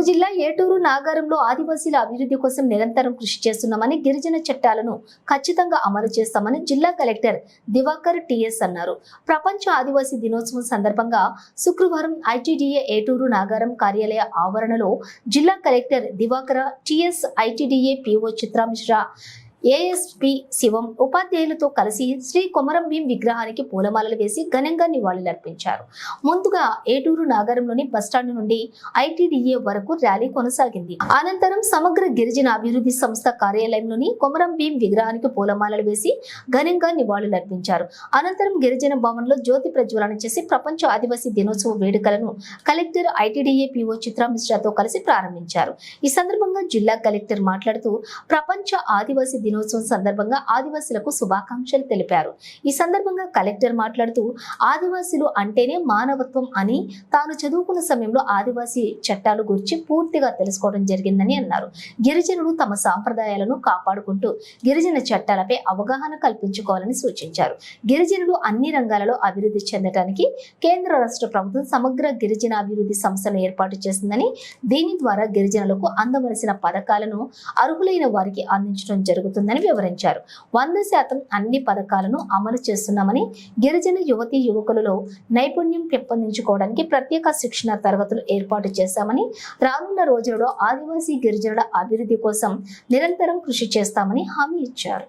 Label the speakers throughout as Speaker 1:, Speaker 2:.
Speaker 1: ములుగు జిల్లా ఏటూరు నాగారంలో ఆదివాసీల అభివృద్ధి కోసం నిరంతరం కృషి చేస్తున్నామని గిరిజన చట్టాలను ఖచ్చితంగా అమలు చేస్తామని జిల్లా కలెక్టర్ దివాకర్ టిఎస్ అన్నారు. ప్రపంచ ఆదివాసీ దినోత్సవం సందర్భంగా శుక్రవారం ఐటీడీఏ ఏటూరు నాగారం కార్యాలయ ఆవరణలో జిల్లా collector Divakar TS ITDA PO Chitra Mishra ASP Shivam ఉపాధ్యాయులతో కలిసి శ్రీ కొమరం భీం విగ్రహానికి పూలమాలలు వేసి ఘనంగా నివాళులర్పించారు ముందుగా ఏటూరు నాగరంలోని బస్టాండ్ నుండి ఐటీడీఏ వరకు ర్యాలీ కొనసాగింది. అనంతరం సమగ్ర గిరిజన అభివృద్ధి సంస్థ కార్యాలయంలోని కొమరం భీం విగ్రహానికి పూలమాలలు వేసి ఘనంగా నివాళులర్పించారు అనంతరం గిరిజన భవన్లో జ్యోతి ప్రజ్వలన చేసి ప్రపంచ ఆదివాసీ దినోత్సవ వేడుకలను కలెక్టర్ ఐటీడీఏ పిఓ చిత్రా మిశ్రాతో కలిసి ప్రారంభించారు. ఈ సందర్భంగా జిల్లా కలెక్టర్ మాట్లాడుతూ ప్రపంచ ఆదివాసీ దినోత్సవం సందర్భంగా ఆదివాసులకు శుభాకాంక్షలు తెలిపారు. ఈ సందర్భంగా కలెక్టర్ మాట్లాడుతూ ఆదివాసులు అంటేనే మానవత్వం అని తాను చదువుకున్న సమయంలో ఆదివాసీ చట్టాలు గురించి పూర్తిగా తెలుసుకోవడం జరిగిందని అన్నారు. గిరిజనులు తమ సాంప్రదాయాలను కాపాడుకుంటూ గిరిజన చట్టాలపై అవగాహన కల్పించుకోవాలని సూచించారు. గిరిజనులు అన్ని రంగాలలో అభివృద్ధి చెందడానికి కేంద్ర రాష్ట్ర ప్రభుత్వం సమగ్ర గిరిజన అభివృద్ధి సంస్థను ఏర్పాటు చేసిందని దీని ద్వారా గిరిజనులకు అందవలసిన పథకాలను అర్హులైన వారికి అందించడం జరుగుతుంది. జరుగుతుందని వివరించారు. వంద శాతం అన్ని పథకాలను అమలు చేస్తున్నామని గిరిజన యువతి యువకులలో నైపుణ్యం పెంపొందించుకోవడానికి ప్రత్యేక శిక్షణ తరగతులు ఏర్పాటు చేశామని రానున్న రోజులలో ఆదివాసీ గిరిజనుల అభివృద్ధి కోసం నిరంతరం కృషి చేస్తామని హామీ ఇచ్చారు.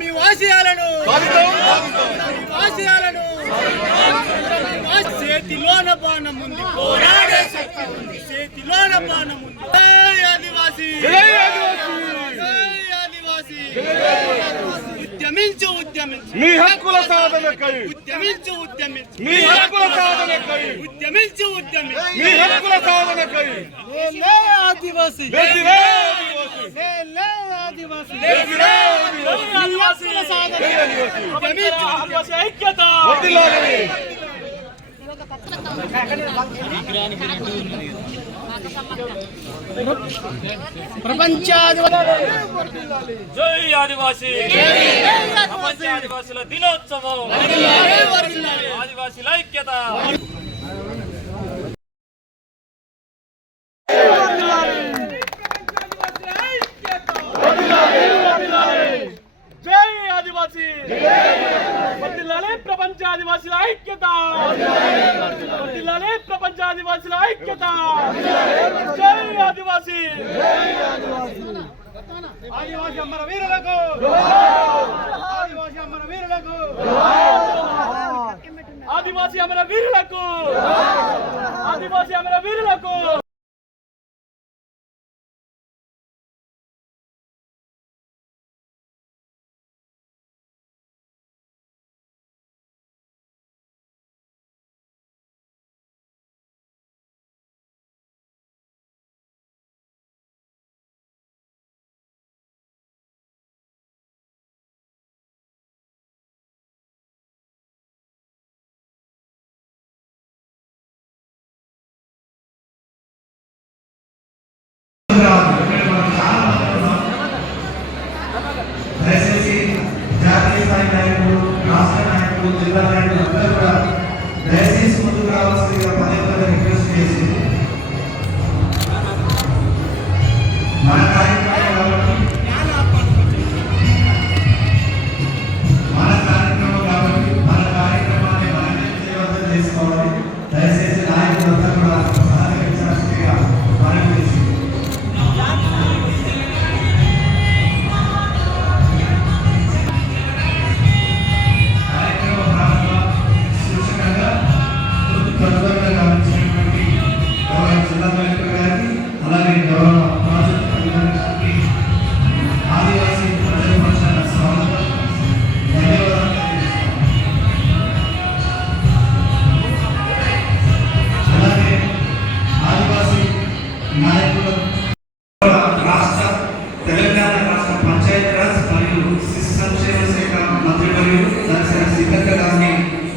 Speaker 2: మీ వాసియాలను వాసియాలను చేతిలోన బాణం ఉంది పోరాడే శక్తి ఉంది. చేతిలోన బాణం ఉంది ఆదివాసి ఆదివాసి. ఉద్యమించు ఉద్యమించు.
Speaker 3: మీ హక్కుల సాధనకై.
Speaker 2: ఉద్యమించు ఉద్యమించు.
Speaker 3: మీ హక్కుల సాధనకై.
Speaker 2: ఉద్యమించు ఉద్యమించు.
Speaker 3: మీ హక్కుల సాధనకై.
Speaker 2: లే ఆదివాసి. లే ఆదివాసి.
Speaker 3: లేచిరే ఆదివాసి. జై
Speaker 2: ఐక్యత. జై ఆదివాసి. ప్రపంచ ఆదివాసుల దినోత్సవం. ఆదివాసుల ఐక్యత జై ఆదివాసి వర్ధిల్లాలి ప్రపంచ ఆదివాసుల ఐక్యత వర్ధిల్లాలి ప్రపంచ ఆదివాసుల ఐక్యత జై ఆదివాసి ఆదివాసి అమర వీరులకు ఆదివాసీ అమర వీరులకు. ఆదివాసీ అమర వీరులకు. ఆదివాసి అమర వీరులకు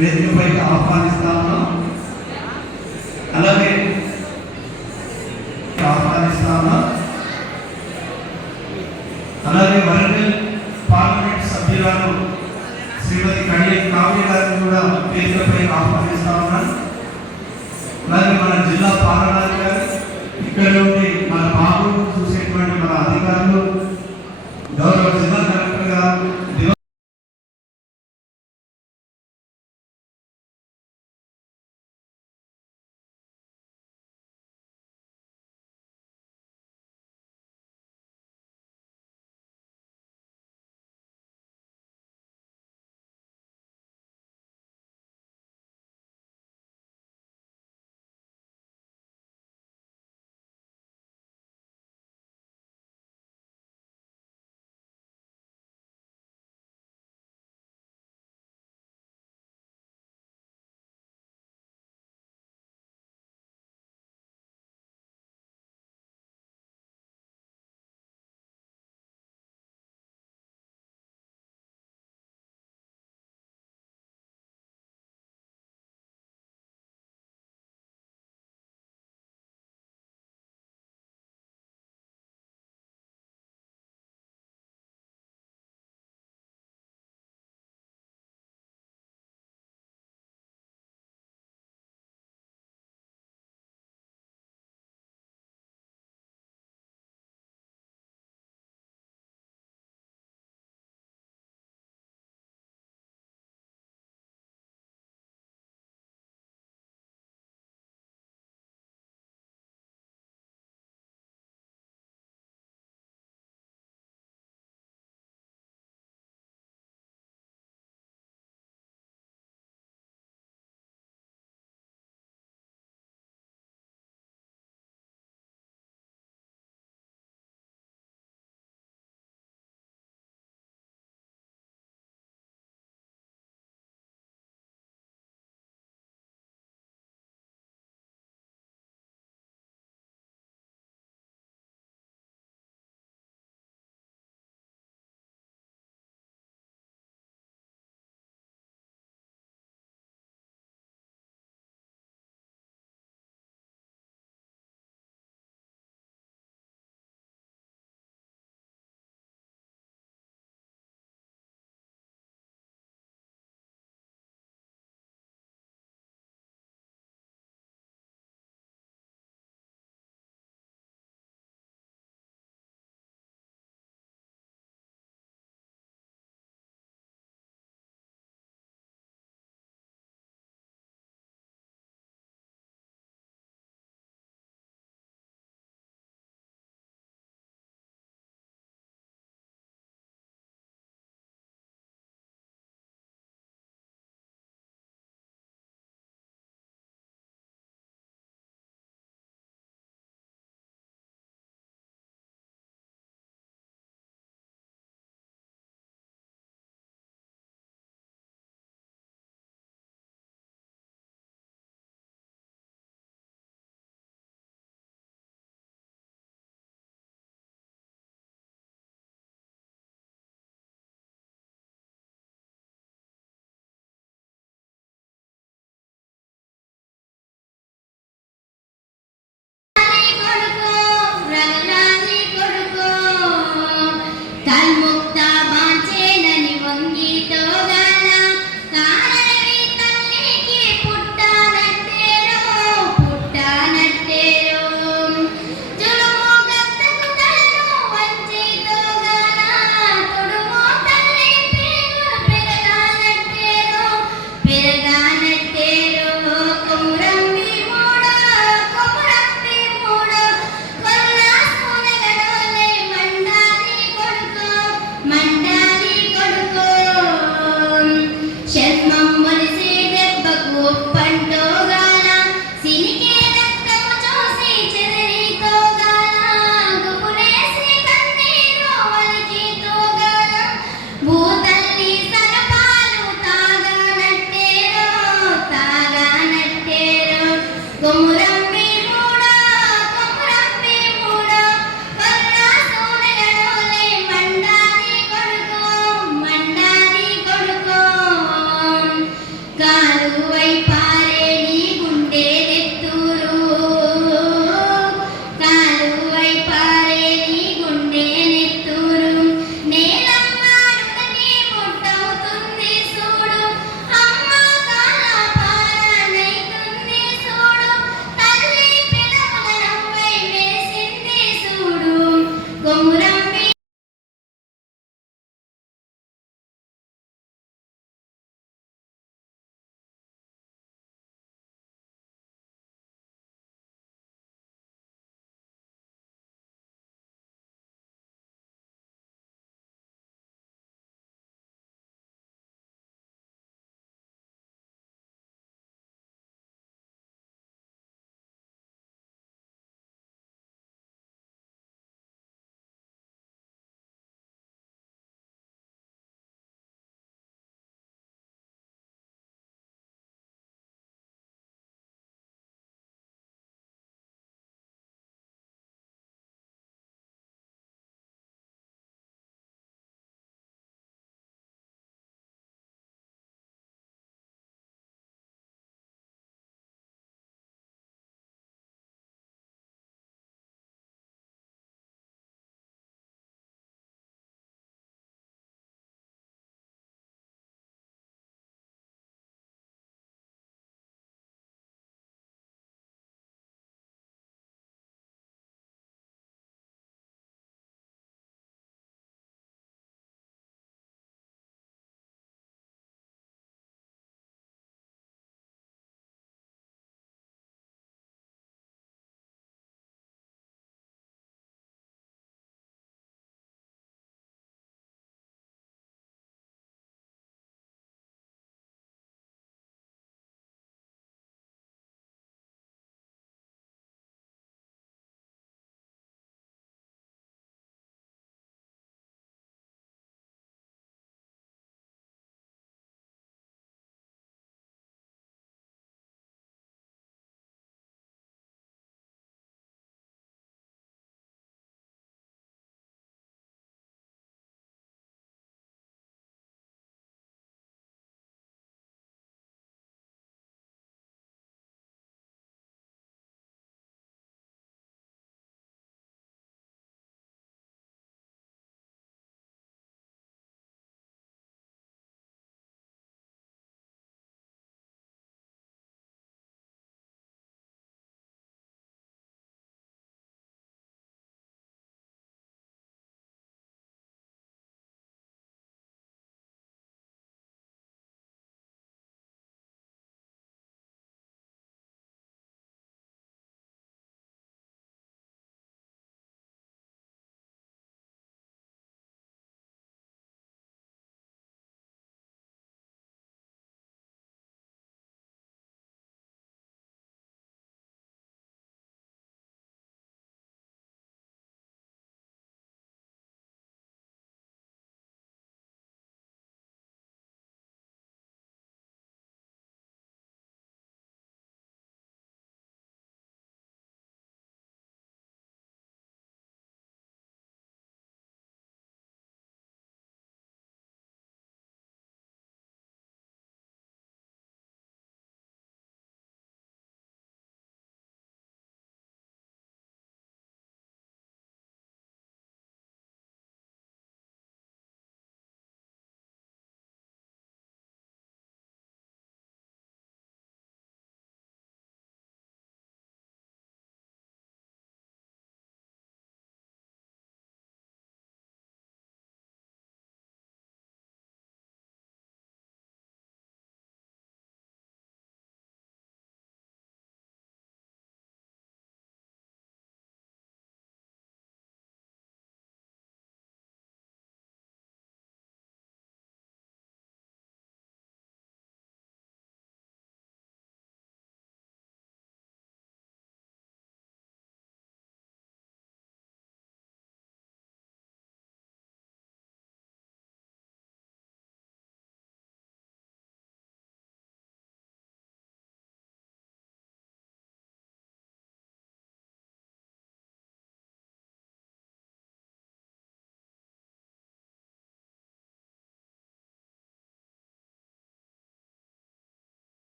Speaker 4: వేదికపైకి ఆహ్వానిస్తా ఉన్నాం అలాగే ఆహ్వానిస్తా ఉన్నాం అలాగే వరంగల్ పార్లమెంట్ సభ్యురాలు శ్రీమతి కళ్యాణ్ కావ్య గారిని కూడా వేదికపై ఆహ్వానిస్తా ఉన్నాను అలాగే మన జిల్లా పాలనాధికారి ఇక్కడ ఉండి మన బాబు చూసేటువంటి మన అధికారులు గౌరవ జిల్లా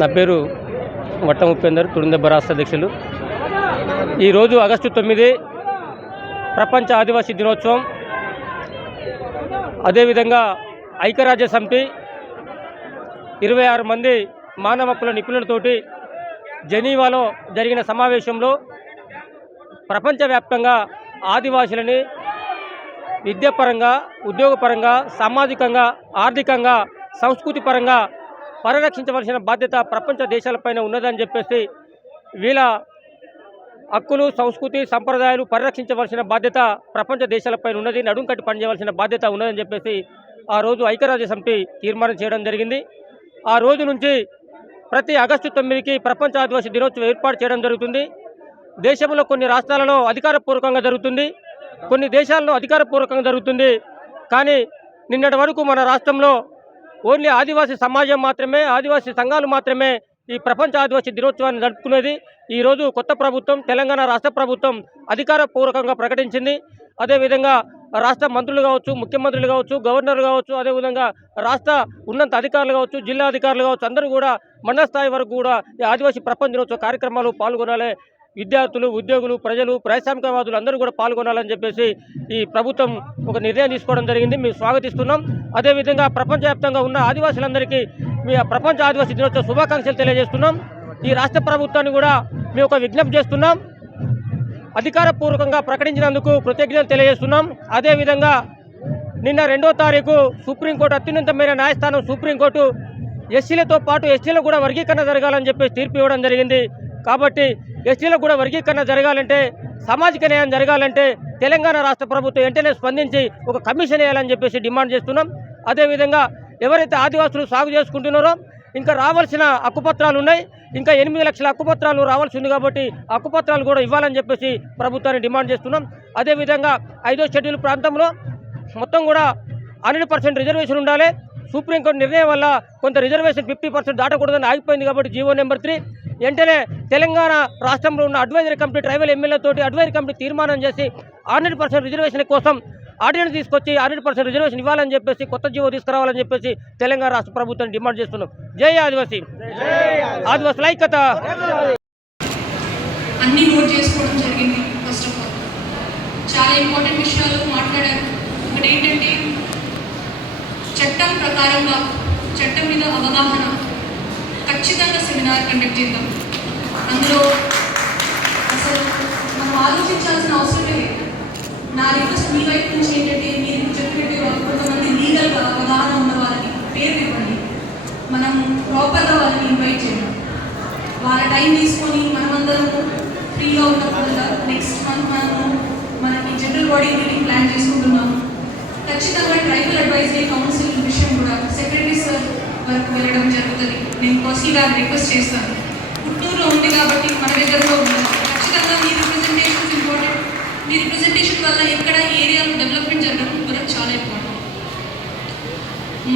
Speaker 5: నా పేరు వట్టం ఉపేందర్ తుడిందెబ్బ రాష్ట్ర అధ్యక్షులు. ఈరోజు ఆగస్టు తొమ్మిది ప్రపంచ ఆదివాసీ దినోత్సవం. అదేవిధంగా ఐక్యరాజ్య సమితి ఇరవై ఆరు మంది మానవ హక్కుల నిపుణులతోటి జెనీవాలో జరిగిన సమావేశంలో ప్రపంచవ్యాప్తంగా ఆదివాసులని విద్యాపరంగా ఉద్యోగపరంగా సామాజికంగా ఆర్థికంగా సంస్కృతిపరంగా పరిరక్షించవలసిన బాధ్యత ప్రపంచ దేశాలపైన ఉన్నదని చెప్పేసి వీళ్ళ హక్కులు సంస్కృతి సంప్రదాయాలు పరిరక్షించవలసిన బాధ్యత ప్రపంచ దేశాలపైన ఉన్నది. నడుంకట్టి పనిచేయవలసిన బాధ్యత ఉన్నదని చెప్పేసి ఆ రోజు ఐక్యరాజ్య సమితి తీర్మానం చేయడం జరిగింది. ఆ రోజు నుంచి ప్రతి ఆగస్టు తొమ్మిదికి ప్రపంచ ఆదివాసీ దినోత్సవం ఏర్పాటు చేయడం జరుగుతుంది. దేశంలో కొన్ని రాష్ట్రాలలో అధికారపూర్వకంగా జరుగుతుంది. కొన్ని దేశాల్లో అధికారపూర్వకంగా జరుగుతుంది. కానీ నిన్నటి వరకు మన రాష్ట్రంలో ఓన్లీ ఆదివాసీ సమాజం మాత్రమే ఆదివాసీ సంఘాలు మాత్రమే ఈ ప్రపంచ ఆదివాసీ దినోత్సవాన్ని జరుపుకునేది. ఈరోజు కొత్త ప్రభుత్వం తెలంగాణ రాష్ట్ర ప్రభుత్వం అధికారపూర్వకంగా ప్రకటించింది. అదేవిధంగా రాష్ట్ర మంత్రులు కావచ్చు ముఖ్యమంత్రులు కావచ్చు గవర్నర్లు కావచ్చు అదేవిధంగా రాష్ట్ర ఉన్నత అధికారులు కావచ్చు జిల్లా అధికారులు కావచ్చు అందరూ కూడా మండల స్థాయి వరకు కూడా ఈ ఆదివాసీ ప్రపంచ దినోత్సవ కార్యక్రమాలు పాల్గొనాలి విద్యార్థులు ఉద్యోగులు ప్రజలు పారిశ్రామికవాదులు అందరూ కూడా పాల్గొనాలని చెప్పేసి ఈ ప్రభుత్వం ఒక నిర్ణయం తీసుకోవడం జరిగింది. మేము స్వాగతిస్తున్నాం. అదేవిధంగా ప్రపంచవ్యాప్తంగా ఉన్న ఆదివాసులందరికీ మీ ప్రపంచ ఆదివాసీ దినోత్సవ శుభాకాంక్షలు తెలియజేస్తున్నాం. ఈ రాష్ట్ర ప్రభుత్వాన్ని కూడా మేము ఒక విజ్ఞప్తి చేస్తున్నాం. అధికారపూర్వకంగా ప్రకటించినందుకు కృతజ్ఞతలు తెలియజేస్తున్నాం. అదేవిధంగా నిన్న రెండో తారీఖు సుప్రీంకోర్టు అత్యున్నతమైన న్యాయస్థానం సుప్రీంకోర్టు ఎస్సీలతో పాటు ఎస్టీలకు కూడా వర్గీకరణ జరగాలని చెప్పేసి తీర్పు ఇవ్వడం జరిగింది. కాబట్టి ఎస్టీలకు కూడా వర్గీకరణ జరగాలంటే సామాజిక న్యాయం జరగాలంటే తెలంగాణ రాష్ట్ర ప్రభుత్వం వెంటనే స్పందించి ఒక కమిషన్ వేయాలని చెప్పేసి డిమాండ్ చేస్తున్నాం. అదేవిధంగా ఎవరైతే ఆదివాసులు సాగు చేసుకుంటున్నారో ఇంకా రావాల్సిన హక్కుపత్రాలు ఉన్నాయి. ఇంకా ఎనిమిది లక్షల హక్కుపత్రాలు రావాల్సి ఉంది కాబట్టి హక్కుపత్రాలు కూడా ఇవ్వాలని చెప్పేసి ప్రభుత్వాన్ని డిమాండ్ చేస్తున్నాం. అదేవిధంగా ఐదో షెడ్యూల్ ప్రాంతంలో మొత్తం కూడా హండ్రెడ్ పర్సెంట్ రిజర్వేషన్ ఉండాలి. సుప్రీంకోర్టు నిర్ణయం వల్ల కొంత రిజర్వేషన్ ఫిఫ్టీ పర్సెంట్ దాటకూడదని ఆగిపోయింది కాబట్టి జీవో నెంబర్ త్రీ. వెంటనే తెలంగాణ రాష్ట్రంలో ఉన్న అడ్వైజరీ కమిటీ ట్రైబల్ ఎమ్మెల్యేతోటి అడ్వైజరీ కమిటీ తీర్మానం చేసి హండ్రెడ్ పర్సెంట్ రిజర్వేషన్ కోసం ఆర్డినెన్స్ తీసుకొచ్చి హండ్రెడ్ పర్సెంట్ రిజర్వేషన్ ఇవ్వాలని చెప్పేసి కొత్త జీవో తీసుకురావాలని చెప్పేసి తెలంగాణ రాష్ట్ర ప్రభుత్వాన్ని డిమాండ్ చేస్తున్నాం. జై ఆదివాసీ. ఆదివాసీ లైకత
Speaker 6: అన్ని నోట్ చేసుకోవడం జరిగింది ఫస్ట్ ఆఫ్ ఆల్ చాలా ఇంపార్టెంట్ విషయాలు మాట్లాడారు. ఒకటి ఏంటంటే చట్టం ప్రకారంగా చట్టం మీద అవగాహన ఖచ్చితంగా సెమినార్ కండక్ట్ చేద్దాం. అందులో అసలు మనం ఆలోచించాల్సిన అవసరం లేదు. నా రిక్వెస్ట్ మీ వైపు నుంచి ఏంటంటే మీరు చెప్పినట్టు కొంతమంది లీగల్గా అవగాహన ఉన్న వాళ్ళకి పేరు ఇవ్వండి. మనం ప్రాపర్గా వాళ్ళని ఇన్వైట్ చేయాలి వాళ్ళ టైం తీసుకొని మనమందరము ఫ్రీగా ఉన్నప్పుడు నెక్స్ట్ మంత్ మనము మనకి జనరల్ బాడీ మీటింగ్ ప్లాన్ చేసుకుంటున్నాము ఖచ్చితంగా ట్రైబల్ అడ్వైజరీ కౌన్సిల్ విషయం కూడా సెక్రటరీ సార్ వరకు వెళ్ళడం జరుగుతుంది. నేను పర్సనల్గా రిక్వెస్ట్ చేస్తాను. గుంటూరులో ఉంది కాబట్టి మన దగ్గరలో ఉంది. ఖచ్చితంగా మీ రిప్రజెంటేషన్ ఇంపార్టెంట్ మీ రిప్రజెంటేషన్ వల్ల ఎక్కడ ఏరియాలో డెవలప్మెంట్ జరగడం కూడా చాలా ఇంపార్టెంట్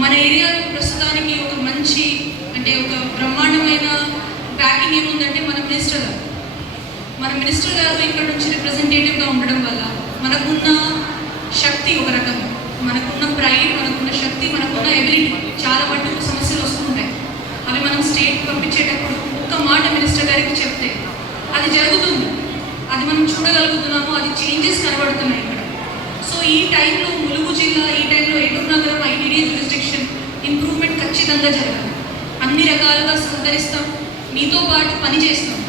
Speaker 6: మన ఏరియాలో ప్రస్తుతానికి ఒక మంచి అంటే ఒక బ్రహ్మాండమైన బ్యాకింగ్ ఏముందంటే మన మినిస్టర్ గారు. మన మినిస్టర్ గారు ఇక్కడ నుంచి రిప్రజెంటేటివ్గా ఉండడం వల్ల మనకున్న శక్తి ఒక రకంగా. మనకున్న ప్రైడ్ మనకున్న శక్తి మనకున్న ఎబిలిటీ చాలా మటుకు సమస్యలు వస్తుంటాయి అవి మనం స్టేట్ పంపించేటప్పుడు ఒక్క మాట మినిస్టర్ గారికి చెప్తే అది జరుగుతుంది. అది మనం చూడగలుగుతున్నాము. అది చేంజెస్ కనబడుతున్నాయి ఇక్కడ. సో ఈ టైంలో ములుగు జిల్లా ఈ టైంలో ఏటూరు నగరం ఐటీడీ జ్యూరిస్డిక్షన్ ఇంప్రూవ్మెంట్ ఖచ్చితంగా జరగాలి. అన్ని రకాలుగా సహకరిస్తాం. మీతో పాటు పని చేస్తాం.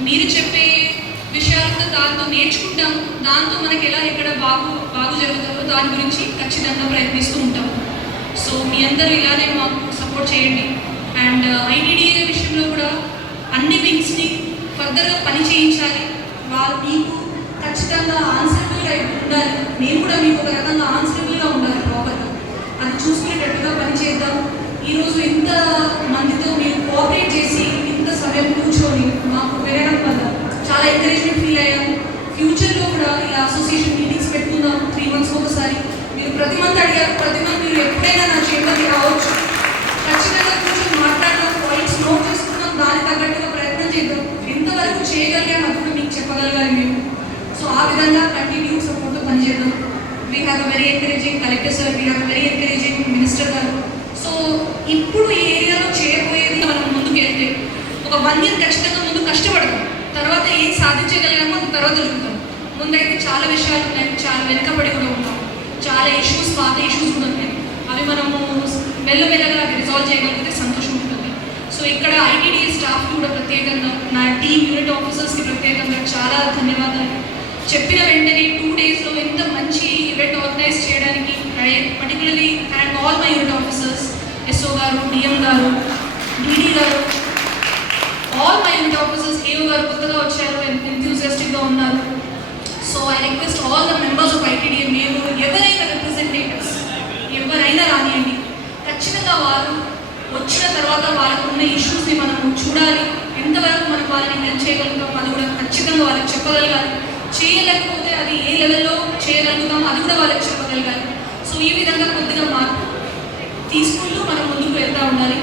Speaker 6: మీరు చెప్పే విషయాలతో దాంతో నేర్చుకుంటాం. దాంతో మనకి ఎలా ఎక్కడ బాగు బాగు జరుగుతుందో దాని గురించి ఖచ్చితంగా ప్రయత్నిస్తూ ఉంటాం. సో మీ అందరూ ఇలానే మాకు సపోర్ట్ చేయండి. అండ్ ఐటీడీఏ విషయంలో కూడా అన్ని వింగ్స్ని ఫర్దర్గా పని చేయించాలి. వాళ్ళు మీకు ఖచ్చితంగా ఆన్సరబుల్గా ఉండాలి. మేము కూడా మీకు ఒక రకంగా ఆన్సరబుల్గా ఉండాలి ప్రాపర్గా అది చూసుకునేటట్టుగా పని చేద్దాం. ఈరోజు ఇంత మన మీరు కోఆపరేట్ చేసి ఇంత సమయం కూర్చొని మాకు వినడం వల్ల చాలా ఎంకరేజ్మెంట్ ఫీల్ అయ్యాము ఫ్యూచర్లో కూడా ఇలా అసోసియేషన్ మీటింగ్స్ పెట్టుకుందాం త్రీ మంత్స్ ఒకసారి మీరు ప్రతి మంత్ అడిగారు ప్రతి మంత్ మీరు ఎప్పుడైనా నా చేపల్లి రావచ్చు ఖచ్చితంగా కూర్చొని మాట్లాడదాం పాయింట్స్ నోట్ చేసుకుందాం దానికి తగ్గట్టుగా ప్రయత్నం చేద్దాం ఎంతవరకు చేయగలిగాం అది కూడా మీకు చెప్పగలగాలి మేము సో ఆ విధంగా కంటిన్యూ సపోర్ట్తో పనిచేద్దాం we have very encouraging collector sir we have very encouraging minister గారు. సో ఇప్పుడు ఈ ఏరియాలో చేయబోయేది మనం ముందుకు వెళ్తే ఒక వన్ ఇయర్ ఖచ్చితంగా ముందు కష్టపడతాం. తర్వాత ఏం సాధించగలిగామో తర్వాత చూద్దాం. ముందైతే చాలా విషయాలు ఉన్నాయి చాలా వెనుకబడి కూడా ఉంటాం. చాలా ఇష్యూస్ పాత ఇష్యూస్ కూడా ఉన్నాయి. అవి మనము మెల్లమెల్లగా అవి రిజాల్వ్ చేయగలిగితే సంతోషం ఉంటుంది. సో ఇక్కడ ఐటీడీ స్టాఫ్ కూడా ప్రత్యేకంగా నా టీమ్ యూనిట్ ఆఫీసర్స్కి ప్రత్యేకంగా చాలా ధన్యవాదాలు. చెప్పిన వెంటనే టూ డేస్లో ఎంత మంచి ఈవెంట్ ఆర్గనైజ్ చేయడానికి particularly and all my unit officers SO గారు డిఎం గారు డీడీ గారు all my unit officers AO గారు కొత్తగా వచ్చారు ఎంతూజియాస్టిక్గా ఉన్నారు. So I request all the members of ITD మేము ఎవరైనా రిప్రజెంటేటివ్స్ ఎవరైనా రానియండి. ఖచ్చితంగా వారు వచ్చిన తర్వాత వాళ్ళకు ఉన్న ఇష్యూస్ని మనం చూడాలి. ఎంతవరకు మనం వాళ్ళని హెల్ప్ చేయగలుగుతాం అది కూడా ఖచ్చితంగా వాళ్ళకి చెప్పగలగాలి. చేయలేకపోతే అది ఏ లెవెల్లో చేయగలుగుతాం అది కూడా వాళ్ళకి చెప్పగలగాలి. సో ఈ విధంగా కొద్దిగా మార్పు తీసుకుంటూ మనం ముందుకు వెళ్తూ ఉండాలి.